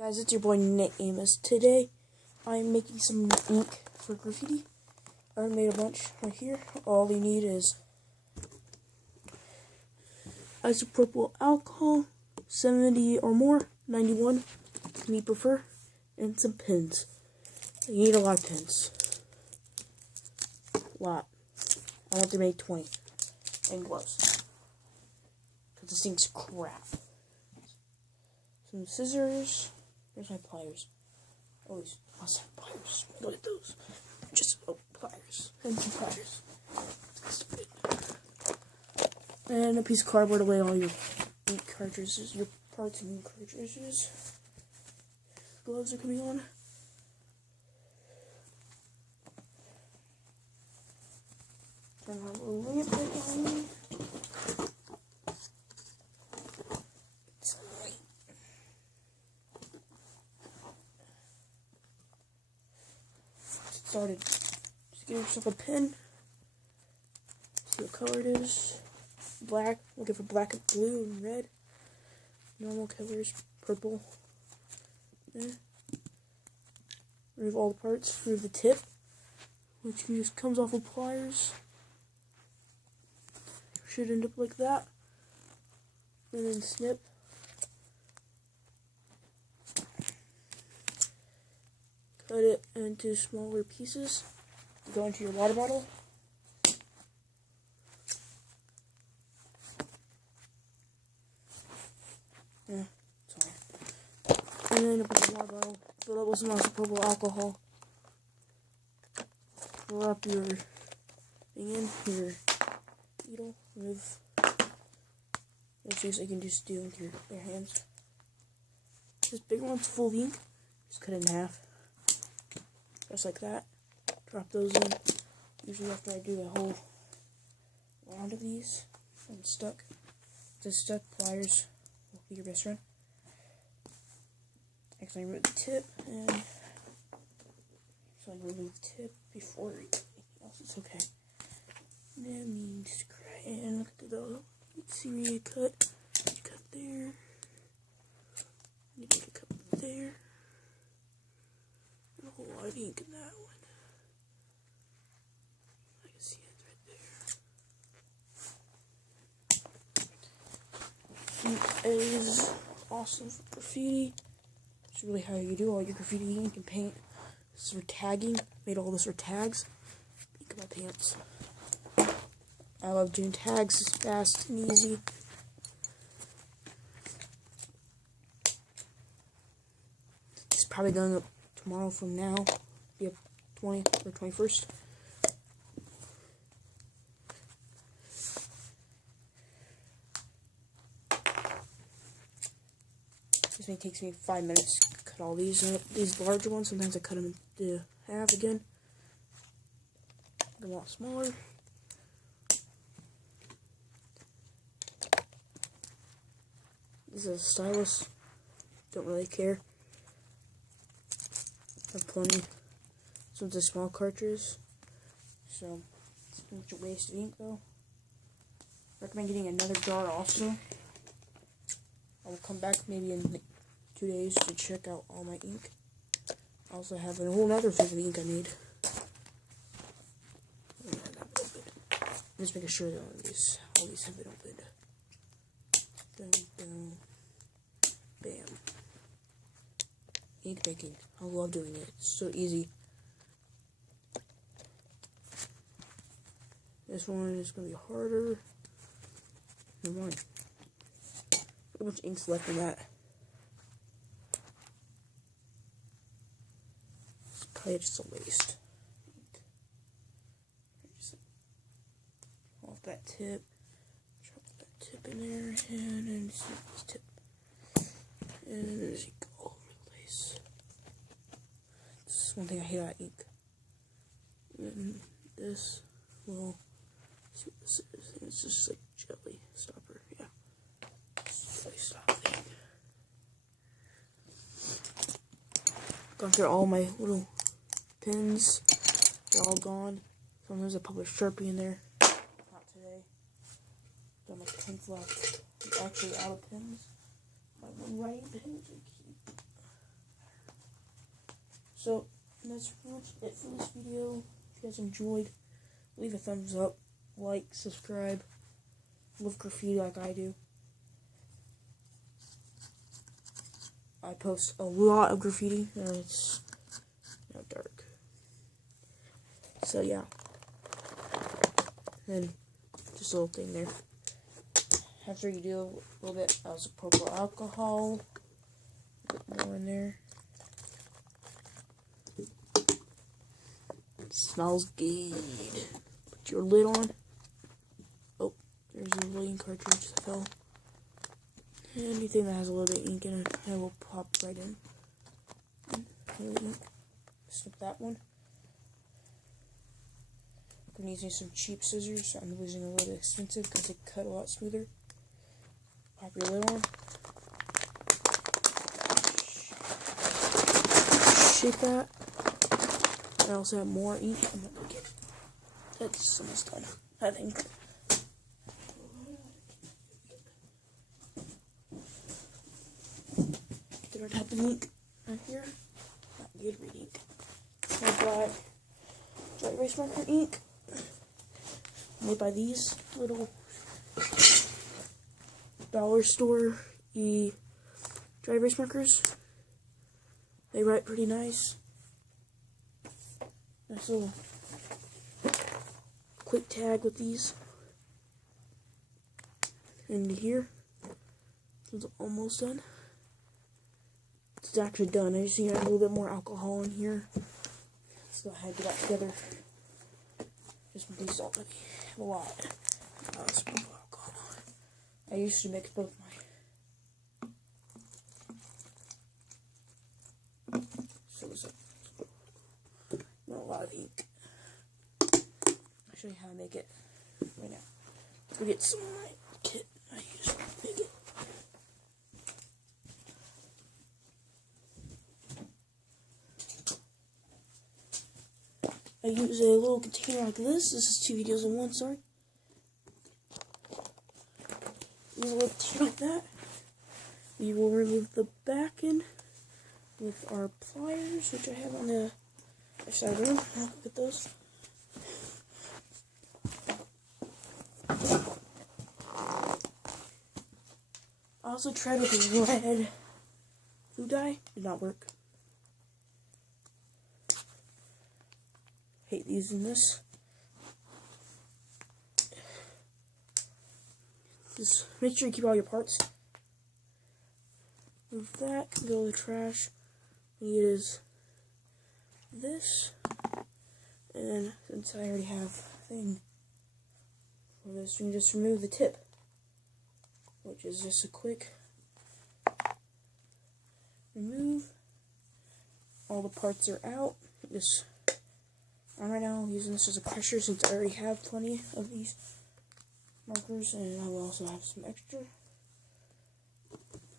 Guys, it's your boy Nick Amos. Today, I'm making some ink for graffiti. I already made a bunch right here. All you need is isopropyl alcohol, 70 or more, 91, me prefer, and some pins. You need a lot of pins. A lot. I want to make 20. And gloves. Because this thing's crap. Some scissors. Where's my pliers? Always lost my pliers. Look at those. Just pliers. And some pliers. Stupid. And a piece of cardboard to lay all your ink cartridges, your parts and ink cartridges. Gloves are coming on. Turn on a lamp on me. Started. Just get yourself a pen. See what color it is. Black. Looking for black and blue and red. Normal colors. Purple. Yeah. Remove all the parts. Remove the tip, which just comes off with pliers. Should end up like that. And then snip. Cut it into smaller pieces. Go into your water bottle. Yeah, sorry. And then put the water bottle. Fill it with some isopropyl alcohol. Wrap your thing in your needle. Remove. Let's see, so you can just do it with your bare hands. This big one's full of ink. Just cut it in half. Just like that. Drop those in. Usually after I do a whole round of these. I'm stuck. Just stuck. Pliers will be your best friend. Actually, remove the tip. And so I remove the tip before anything else. It's okay. And then just cry and look at the see where you cut. Cut there. You need to cut there. A whole lot of ink in that one. I can see it right there. Ink is awesome for graffiti. It's really how you do all your graffiti ink and paint. This is for tagging. Made all this for tags. Ink my pants. I love doing tags. It's fast and easy. It's probably going up tomorrow from now, be up 20th or 21st. This may takes me 5 minutes to cut all these larger ones. Sometimes I cut them into half again. Make them a lot smaller. This is a stylus. Don't really care. I have plenty. This one's a small cartridge, so it's a bunch of waste of ink though. Recommend getting another jar also. I will come back maybe in like 2 days to check out all my ink. I also have a whole other thing of ink I need. I'm just making sure that all these have been opened. Boom, boom, bam. Ink making. I love doing it. It's so easy. This one is going to be harder. Never mind. A bunch of inks left in that. It's probably just a waste. Just off that tip. Drop that tip in there. And then this tip. And as you go all over the place. This is one thing I hate about ink. And this will see what this is. It's just like jelly stopper, yeah. Jelly stopper thing. Gone through all my little pins. They're all gone. Sometimes I put a Sharpie in there. Not today. Don't have pins left. I'm actually out of pins. My one writing pen, which I keep. So that's pretty much it for this video. If you guys enjoyed, leave a thumbs up, like, subscribe, love graffiti like I do. I post a lot of graffiti, and it's dark. So yeah, and just a little thing there. After you do a little bit of isopropyl alcohol, a bit more in there. It smells good. Put your lid on. Oh, there's a little ink cartridge that fell. Anything that has a little bit of ink in it, I will pop right in. Snip that one. I'm using some cheap scissors, so I'm using a little bit expensive because they cut a lot smoother. Pop your lid on. Shake that. I also have more ink. I'm gonna get it. That's almost done, I think. Different type of ink right here. Not good read ink. I got dry erase marker ink. Made by these little dollar store dry erase markers. They write pretty nice. Nice little quick tag with these. And here, it's almost done. It's actually done. I just need a little bit more alcohol in here. Let's go ahead and get that together. Just with these already have a lot of alcohol. I used to mix both my. So there's not a lot of ink. I'll show you how I make it right now. Let's go get some of my kit I use to make it. I use a little container like this. This is 2 videos in one, sorry. Use a little container like that. We will remove the back end with our pliers, which I have on the other side of the room. I'll look at those. I also tried with the red glue dye. Did not work. Hate using this. Just make sure you keep all your parts. Move that, can go to the trash. We use this. And since I already have a thing for this, we can just remove the tip, which is just a quick remove. All the parts are out. Just right now I'm using this as a crusher since I already have plenty of these markers, and I will also have some extra.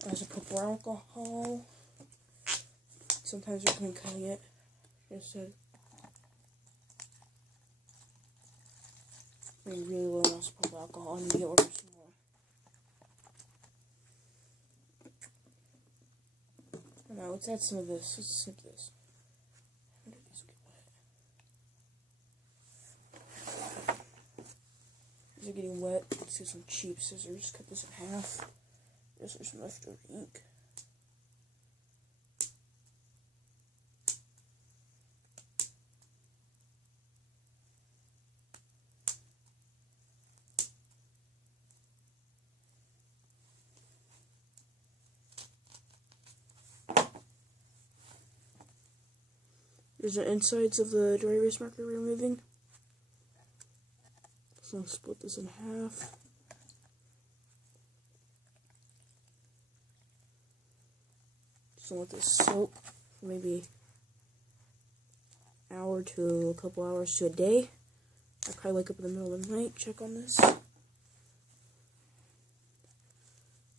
Isopropyl alcohol. Sometimes we can cut it. Just said really low on isopropyl alcohol. I need to order some more. I don't know, let's add some of this. Let's snip this. These are getting wet. Let's get some cheap scissors. Cut this in half. Just there's some leftover ink. Here's the insides of the dry erase marker we're removing. So I'll split this in half. Just let this soak for maybe an hour to a couple hours to a day. I probably wake up in the middle of the night, check on this.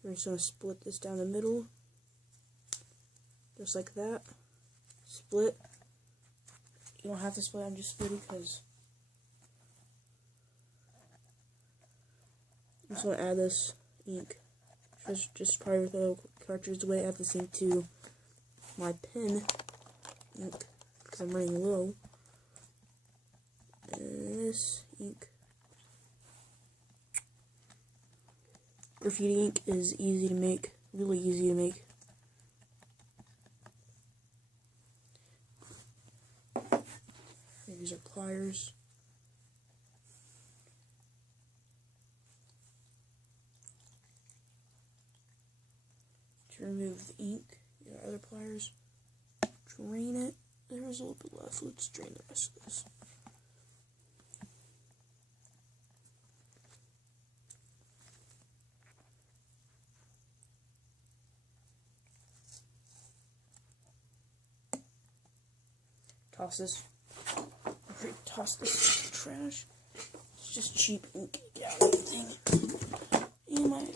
We're just going to split this down the middle. Just like that. Split. You don't have to split, I'm just splitting because I just want to add this ink. Just prior to the cartridge away, add this ink to my pen ink. because I'm running low. And this ink. Graffiti ink is easy to make, really easy to make. These are pliers. To remove the ink, your other pliers, drain it. There's a little bit left. Let's drain the rest of this. Toss this trash. It's just cheap ink. Get out of everything. And my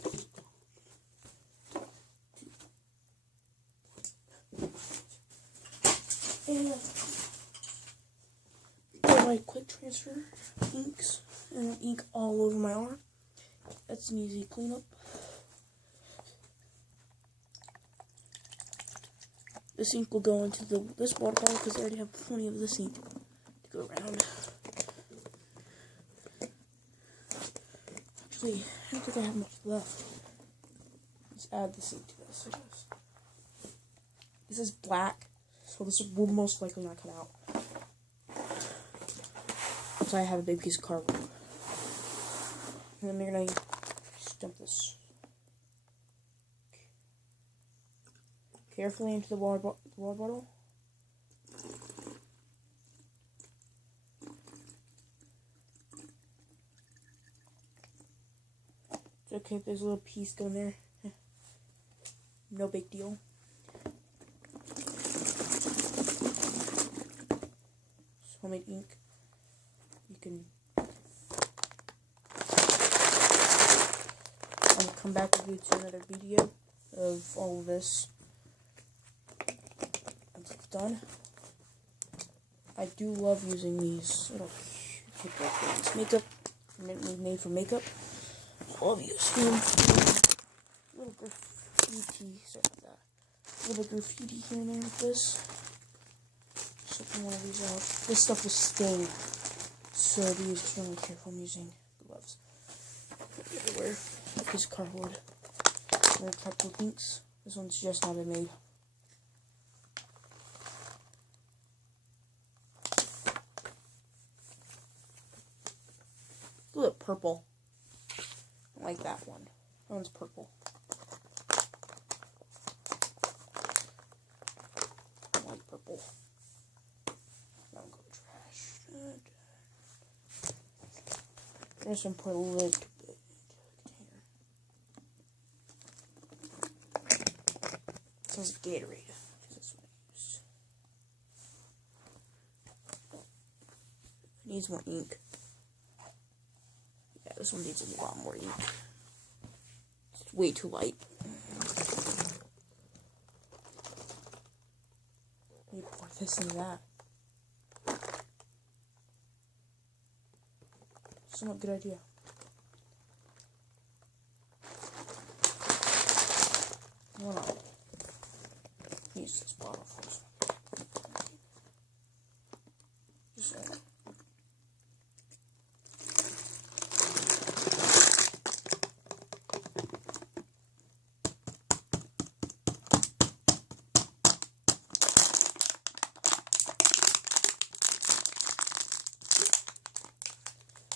my quick transfer inks and ink all over my arm. That's an easy cleanup. This ink will go into this water bottle because I already have plenty of this ink to go around. Actually, I don't think I have much left. Let's add this ink to this, I guess. This is black, so this will most likely not cut out. So I have a big piece of cardboard. And then we're going to dump this carefully into the water bottle. It's okay if there's a little piece going there. No big deal. It's homemade ink. You can. I'll come back with you to another video of all of this. Once it's done. I do love using these little paper things. Makeup, made for makeup. Love using them. Little graffiti, sorry about that. A little graffiti here and there with this. Something one of these out. This stuff will stain. So be extremely careful. I'm using gloves everywhere. A piece of cardboard. Another cardboard inks. This one's just not been made. Look at purple. I like that one. That one's purple. I like purple. Now I'm going to trash. I'm just going to put a little bit into the container. This is Gatorade. That's what I use. It needs more ink. Yeah, this one needs a lot more ink. It's way too light. Let me pour this into that. Somewhat good idea. Why not? Use this bottle first. Just like that.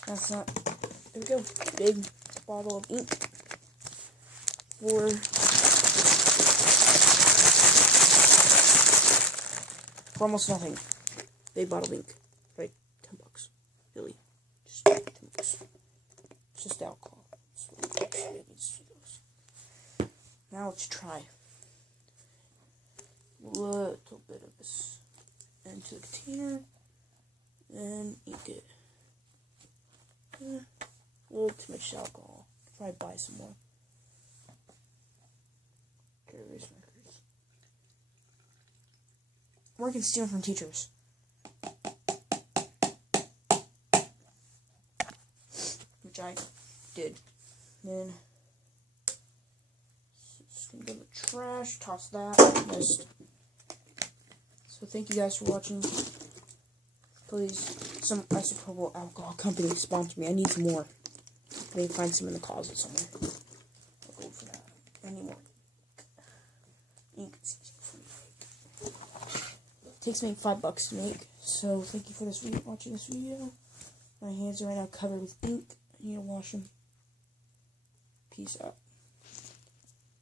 That's not. There we go. Big bottle of ink for almost nothing. Big bottle of ink. Right? $10. Really. Just $10. It's just alcohol. Now let's try a little bit of this into the container and ink it. A little too much alcohol. Probably buy some more. Okay, erase markers. Or I can steal from teachers. Which I did. Then just gonna go to the trash, toss that. Just so thank you guys for watching. Please, some isopropyl alcohol company sponsor me. I need some more. I need to find some in the closet somewhere. I'll go for that. I need more ink. It takes me $5 to make. So thank you for watching this video. My hands are right now covered with ink. I need to wash them. Peace out.